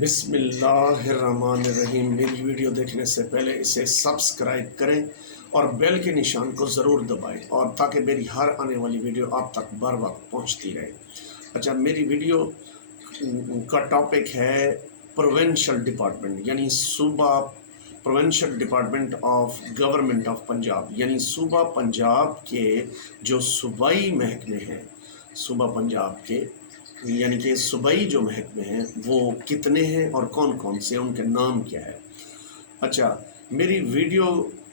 بسم اللہ الرحمن الرحیم۔ میری ویڈیو دیکھنے سے پہلے اسے سبسکرائب کریں اور بیل کے نشان کو ضرور دبائیں اور تاکہ میری ہر آنے والی ویڈیو آپ تک بر وقت پہنچتی رہے۔ اچھا، میری ویڈیو کا ٹاپک ہے پروونشل ڈپارٹمنٹ، یعنی صوبہ provincial department of government of Punjab, یعنی صوبہ پنجاب کے جو صوبائی محکمے ہیں، صوبہ پنجاب کے یعنی کہ صوبائی جو محکمے ہیں وہ کتنے ہیں اور کون کون سے، ان کے نام کیا ہے۔ اچھا، میری ویڈیو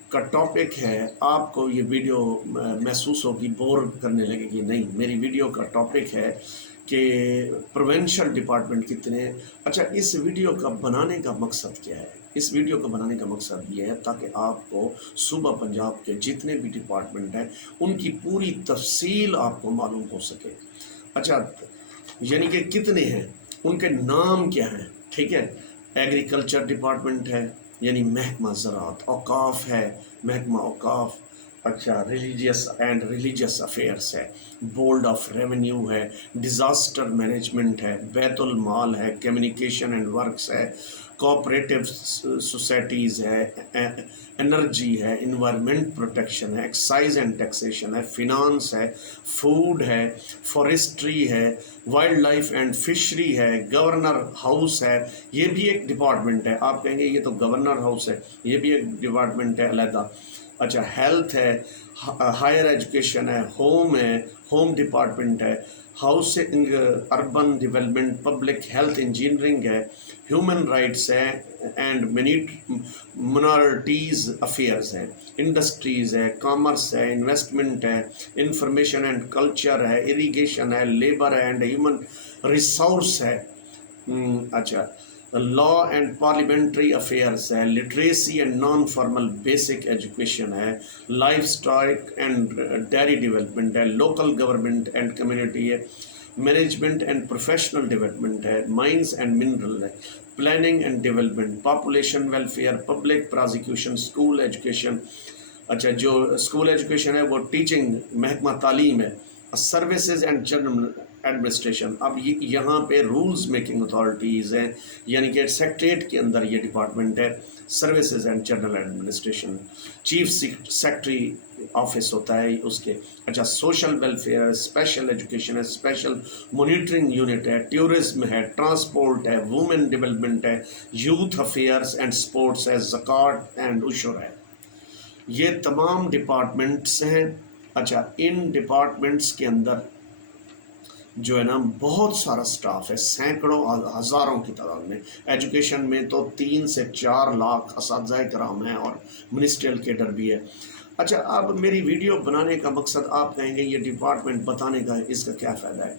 کا ٹاپک ہے، آپ کو یہ ویڈیو محسوس ہوگی بور کرنے لگے گی، نہیں، میری ویڈیو کا ٹاپک ہے کہ پروونشل ڈپارٹمنٹ کتنے ہیں۔ اچھا، اس ویڈیو کا بنانے کا مقصد کیا ہے؟ اس ویڈیو کا بنانے کا مقصد یہ ہے تاکہ آپ کو صوبہ پنجاب کے جتنے بھی ڈپارٹمنٹ ہیں ان کی پوری تفصیل آپ کو معلوم ہو سکے۔ اچھا، یعنی کہ کتنے ہیں، ان کے نام کیا ہیں، ٹھیک ہے۔ ایگریکلچر ڈپارٹمنٹ ہے، یعنی محکمہ زراعت۔ اوقاف ہے، محکمہ اوقاف۔ اچھا، ریلیجیس اینڈ ریلیجیس افیئرس ہے۔ بورڈ آف ریونیو ہے۔ ڈیزاسٹر مینجمنٹ ہے۔ بیت المال ہے۔ کمیونیکیشن اینڈ ورکس ہے۔ کوآپریٹو سوسائٹیز ہے۔ انرجی ہے۔ انوائرمنٹ پروٹیکشن ہے۔ ایکسائز اینڈ ٹیکسیشن ہے۔ فینانس ہے۔ فوڈ ہے۔ فارسٹری ہے۔ وائلڈ لائف اینڈ فشری ہے۔ گورنر ہاؤس ہے، یہ بھی ایک ڈپارٹمنٹ ہے۔ آپ کہیں گے یہ تو گورنر ہاؤس ہے، یہ بھی ایک ڈپارٹمنٹ ہے علیحدہ۔ اچھا، ہیلتھ ہے، ہائر ایجوکیشن ہے، ہوم ہے، ہوم ڈپارٹمنٹ ہے، housing, urban development, public health, engineering ہے، ہیومن رائٹس ہے اینڈ منارٹیز افیئرز ہے، انڈسٹریز ہے، کامرس ہے، انویسٹمنٹ ہے، انفارمیشن اینڈ کلچر ہے، اریگیشن ہے، لیبر اینڈ ہیومن ریسورس ہے۔ اچھا، لا اینڈ پارلیمنٹری افیئرس ہے، literacy and non formal basic education ہے، livestock and dairy development ہے، لوکل گورنمنٹ اینڈ کمیونٹی ہے، مینجمنٹ اینڈ پروفیشنل ڈیولپمنٹ ہے، mines and mineral ہے، planning and development, population welfare, public prosecution, school education. اچھا، جو school education ہے وہ teaching, محکمہ تعلیم ہے، سروسز اینڈ جنرل ایڈمنسٹریشن۔ اب یہاں پہ رولز میکنگ اتھارٹیز ہیں، یعنی کہ سیکریٹریٹ کے اندر یہ ڈپارٹمنٹ ہے، services and general administration. Chief secretary office ہوتا ہے اس کے۔ اچھا، سوشل ویلفیئر، اسپیشل ایجوکیشن ہے، اسپیشل مانیٹرنگ یونٹ ہے، ٹیورزم ہے، ٹرانسپورٹ ہے، وومن ڈیولپمنٹ ہے، یوتھ افیئرس اینڈ سپورٹس ہے، زکوٰۃ اینڈ عشر ہے۔ یہ تمام ڈپارٹمنٹس ہیں۔ اچھا، ان ڈپارٹمنٹس کے اندر جو ہے نا بہت سارا سٹاف ہے، سینکڑوں ہزاروں کی تعداد میں۔ ایجوکیشن میں تو 3 سے 4 لاکھ اساتذہ کرام ہیں اور منسٹریل کیڈر بھی ہے۔ اچھا، اب میری ویڈیو بنانے کا مقصد، آپ کہیں گے یہ ڈپارٹمنٹ بتانے کا اس کا کیا فائدہ ہے؟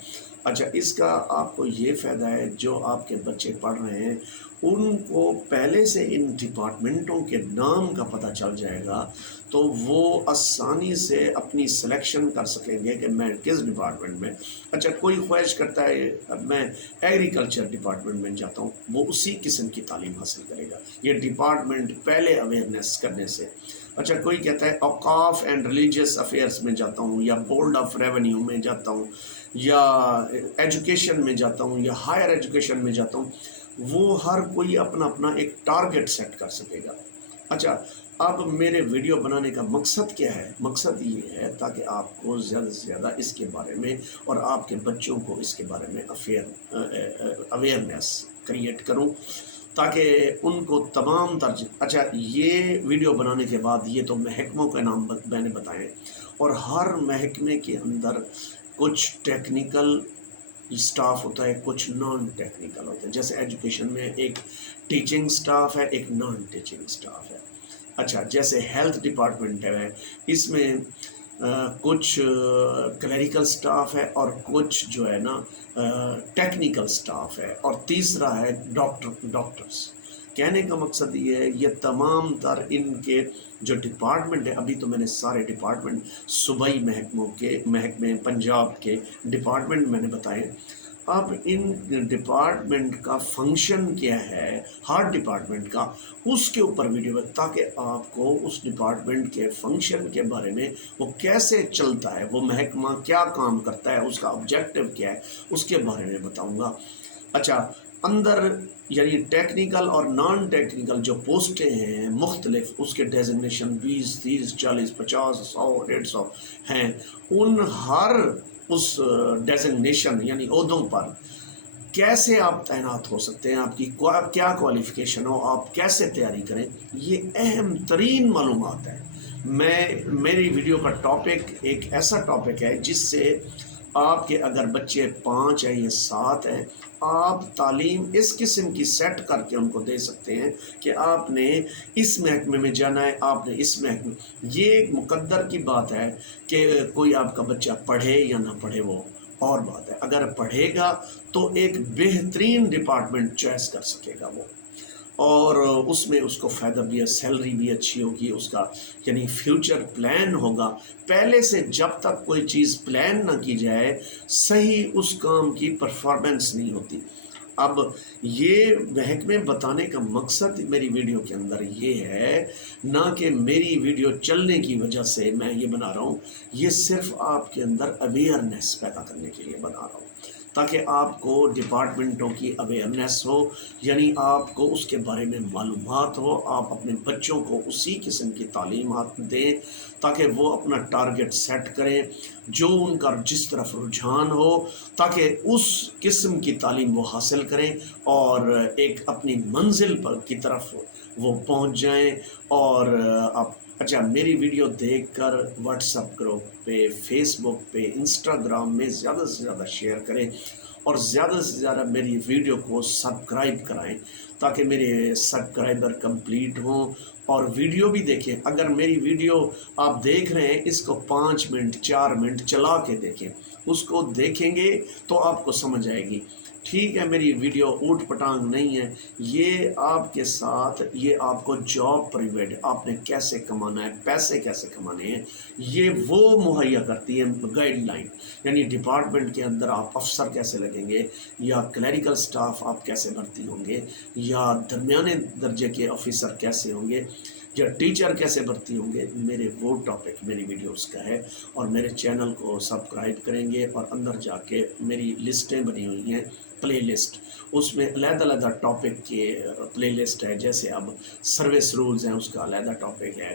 اچھا، اس کا آپ کو یہ فائدہ ہے، جو آپ کے بچے پڑھ رہے ہیں ان کو پہلے سے ان ڈپارٹمنٹوں کے نام کا پتہ چل جائے گا تو وہ آسانی سے اپنی سلیکشن کر سکیں گے کہ میں کس ڈپارٹمنٹ میں۔ اچھا، کوئی خواہش کرتا ہے اب میں ایگریکلچر ڈپارٹمنٹ میں جاتا ہوں، وہ اسی قسم کی تعلیم حاصل کرے گا، یہ ڈپارٹمنٹ پہلے اویئرنیس کرنے سے۔ اچھا، کوئی کہتا ہے اوقاف اینڈ ریلیجیس افیئرس میں جاتا ہوں، یا بورڈ آف ریونیو میں جاتا ہوں، یا ایجوکیشن میں جاتا ہوں، یا ہائر ایجوکیشن میں جاتا ہوں، وہ ہر کوئی اپنا اپنا ایک ٹارگٹ سیٹ کر سکے گا۔ اچھا، اب میرے ویڈیو بنانے کا مقصد کیا ہے؟ مقصد یہ ہے تاکہ آپ کو زیادہ سے زیادہ اس کے بارے میں اور آپ کے بچوں کو اس کے بارے میں اویئرنیس کریٹ کروں، تاکہ ان کو تمام اچھا، یہ ویڈیو بنانے کے بعد یہ تو محکموں کے نام میں نے بتائے، اور ہر محکمے کے اندر کچھ ٹیکنیکل اسٹاف ہوتا ہے، کچھ نان ٹیکنیکل ہوتا ہے۔ جیسے ایجوکیشن میں ایک ٹیچنگ اسٹاف ہے، ایک نان ٹیچنگ اسٹاف ہے۔ اچھا، جیسے ہیلتھ ڈپارٹمنٹ ہے، اس میں کچھ کلیریکل سٹاف ہے اور کچھ جو ہے نا ٹیکنیکل سٹاف ہے، اور تیسرا ہے ڈاکٹرز۔ کہنے کا مقصد یہ ہے، یہ تمام تر ان کے جو ڈپارٹمنٹ ہے، ابھی تو میں نے سارے ڈپارٹمنٹ صوبائی محکمے پنجاب کے ڈپارٹمنٹ میں نے بتائے۔ اب ان ڈپارٹمنٹ کا فنکشن کیا ہے، ہر ڈپارٹمنٹ کا، اس کے اوپر ویڈیو ہے تاکہ آپ کو اس ڈپارٹمنٹ کے فنکشن کے بارے میں، وہ کیسے چلتا ہے، وہ محکمہ کیا کام کرتا ہے، اس کا آبجیکٹو کیا ہے، اس کے بارے میں بتاؤں گا۔ اچھا، اندر یعنی ٹیکنیکل اور نان ٹیکنیکل جو پوسٹیں ہیں مختلف، اس کے ڈیزگنیشن 20 30 40 50 100 150 ہیں، ان ہر اس ڈیزگنیشن یعنی عہدوں پر کیسے آپ تعینات ہو سکتے ہیں، آپ کی کیا کوالیفیکیشن ہو، آپ کیسے تیاری کریں، یہ اہم ترین معلومات ہے۔ میری ویڈیو کا ٹاپک ایک ایسا ٹاپک ہے جس سے آپ کے اگر بچے 5 ہیں یا 7 ہیں، آپ تعلیم اس قسم کی سیٹ کر کے ان کو دے سکتے ہیں کہ آپ نے اس محکمے میں جانا ہے، آپ نے اس محکمے، یہ ایک مقدر کی بات ہے کہ کوئی آپ کا بچہ پڑھے یا نہ پڑھے وہ اور بات ہے، اگر پڑھے گا تو ایک بہترین ڈپارٹمنٹ چوائس کر سکے گا وہ، اور اس میں اس کو فائدہ بھی ہے، سیلری بھی اچھی ہوگی، اس کا یعنی فیوچر پلان ہوگا۔ پہلے سے جب تک کوئی چیز پلان نہ کی جائے، صحیح اس کام کی پرفارمنس نہیں ہوتی۔ اب یہ محکمے بتانے کا مقصد میری ویڈیو کے اندر یہ ہے، نہ کہ میری ویڈیو چلنے کی وجہ سے میں یہ بنا رہا ہوں، یہ صرف آپ کے اندر اویئرنیس پیدا کرنے کے لیے بنا رہا ہوں، تاکہ آپ کو ڈپارٹمنٹوں کی اویئرنیس ہو، یعنی آپ کو اس کے بارے میں معلومات ہو، آپ اپنے بچوں کو اسی قسم کی تعلیمات دیں تاکہ وہ اپنا ٹارگٹ سیٹ کریں، جو ان کا جس طرف رجحان ہو، تاکہ اس قسم کی تعلیم وہ حاصل کریں اور ایک اپنی منزل پر کی طرف وہ پہنچ جائیں۔ اور آپ اچھا میری ویڈیو دیکھ کر واٹس ایپ گروپ پہ، فیس بک پہ، انسٹاگرام میں زیادہ سے زیادہ شیئر کریں، اور زیادہ سے زیادہ میری ویڈیو کو سبسکرائب کرائیں تاکہ میرے سبسکرائبر کمپلیٹ ہوں، اور ویڈیو بھی دیکھیں۔ اگر میری ویڈیو آپ دیکھ رہے ہیں، اس کو 5 منٹ 4 منٹ چلا کے دیکھیں، اس کو دیکھیں گے تو آپ کو سمجھ آئے گی۔ ٹھیک ہے، میری ویڈیو اوٹ پٹانگ نہیں ہے، یہ آپ کے ساتھ، یہ آپ کو جاب پرووائڈ، آپ نے کیسے کمانا ہے، پیسے کیسے کمانے ہیں، یہ وہ مہیا کرتی ہے گائیڈ لائن، یعنی ڈپارٹمنٹ کے اندر آپ افسر کیسے لگیں گے، یا کلیریکل سٹاف آپ کیسے بھرتی ہوں گے، یا درمیانے درجے کے آفیسر کیسے ہوں گے، یا ٹیچر کیسے بھرتی ہوں گے، میرے وہ ٹاپک میری ویڈیوز کا ہے۔ اور میرے چینل کو سبسکرائب کریں گے، اور اندر جا کے میری لسٹیں بنی ہوئی ہیں، پلے لسٹ، اس میں علیحدہ علیحدہ ٹاپک کے پلے لسٹ ہے، جیسے اب سروس رولز ہیں اس کا علیحدہ ٹاپک ہے،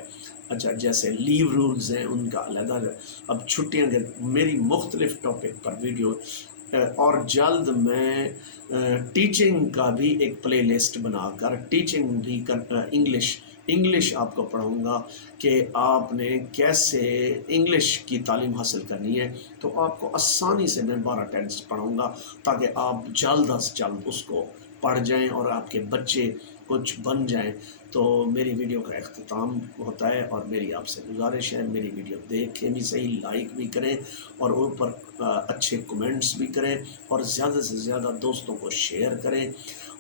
اچھا جیسے لیو رولز ہیں ان کا علیحدہ، اب چھٹیاں کے میری مختلف ٹاپک پر ویڈیو، اور جلد میں ٹیچنگ کا بھی ایک پلے لسٹ بنا کر ٹیچنگ بھی انگلش آپ کو پڑھاؤں گا کہ آپ نے کیسے انگلش کی تعلیم حاصل کرنی ہے، تو آپ کو آسانی سے میں 12 ٹینس پڑھاؤں گا تاکہ آپ جلد از جلد اس کو پڑھ جائیں اور آپ کے بچے کچھ بن جائیں۔ تو میری ویڈیو کا اختتام ہوتا ہے، اور میری آپ سے گزارش ہے، میری ویڈیو دیکھیں بھی صحیح، لائک بھی کریں، اور اوپر اچھے کمنٹس بھی کریں، اور زیادہ سے زیادہ دوستوں کو شیئر کریں،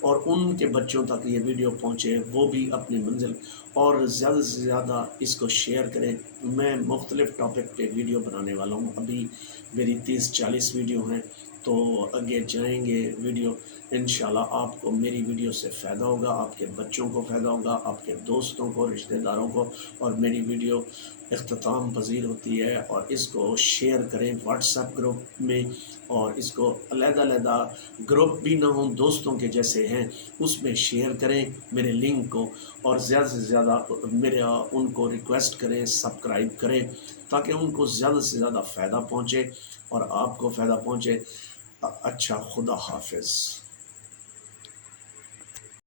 اور ان کے بچوں تک یہ ویڈیو پہنچے، وہ بھی اپنی منزل، اور زیادہ سے زیادہ اس کو شیئر کریں۔ میں مختلف ٹاپک پہ ویڈیو بنانے والا ہوں، ابھی میری 30 40 ویڈیو ہیں، تو آگے جائیں گے ویڈیو، انشاءاللہ آپ کو میری ویڈیو سے فائدہ ہوگا، آپ کے بچوں کو فائدہ ہوگا، آپ کے دوستوں کو، رشتہ داروں کو، اور میری ویڈیو اختتام پذیر ہوتی ہے، اور اس کو شیئر کریں واٹس ایپ گروپ میں، اور اس کو علیحدہ علیحدہ گروپ بھی نہ ہوں، دوستوں کے جیسے ہیں، اس میں شیئر کریں میرے لنک کو، اور زیادہ سے زیادہ ان کو ریکویسٹ کریں سبسکرائب کریں تاکہ ان کو زیادہ سے زیادہ فائدہ پہنچے اور آپ کو فائدہ پہنچے۔ اچھا، خدا حافظ۔